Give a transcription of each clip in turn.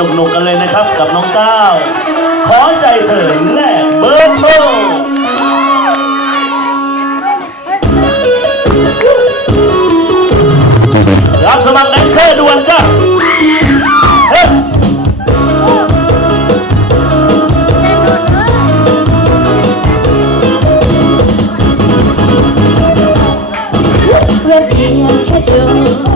สนุกกันเลยนะครับกับน้องก้าว ขอใจเธอและเบอร์โทรรับสมัครแดนเซอร์ด่วนจ้าเฮ้เพื่อเพียงแค่เดิน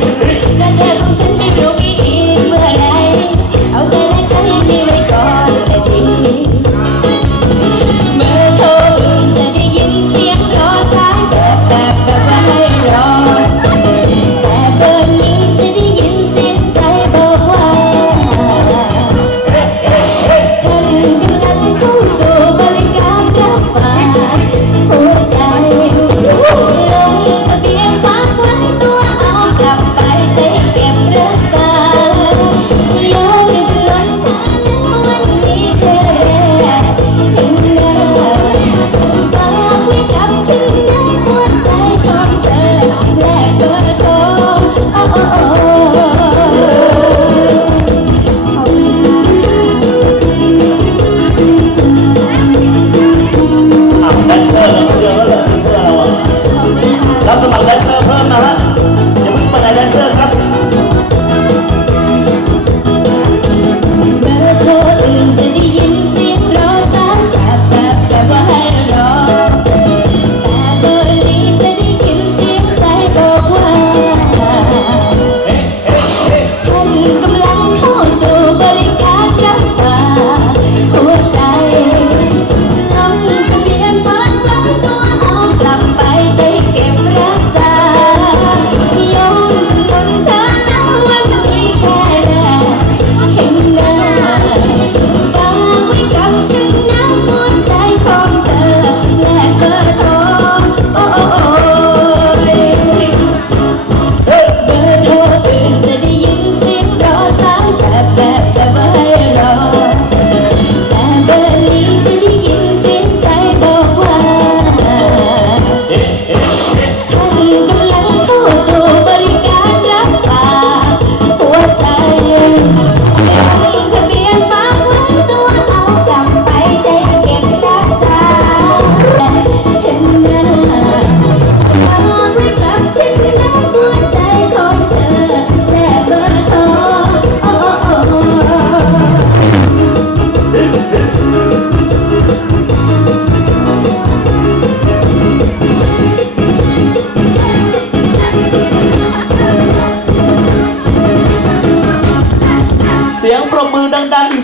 Hey.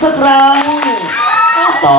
สักครั้งต่อ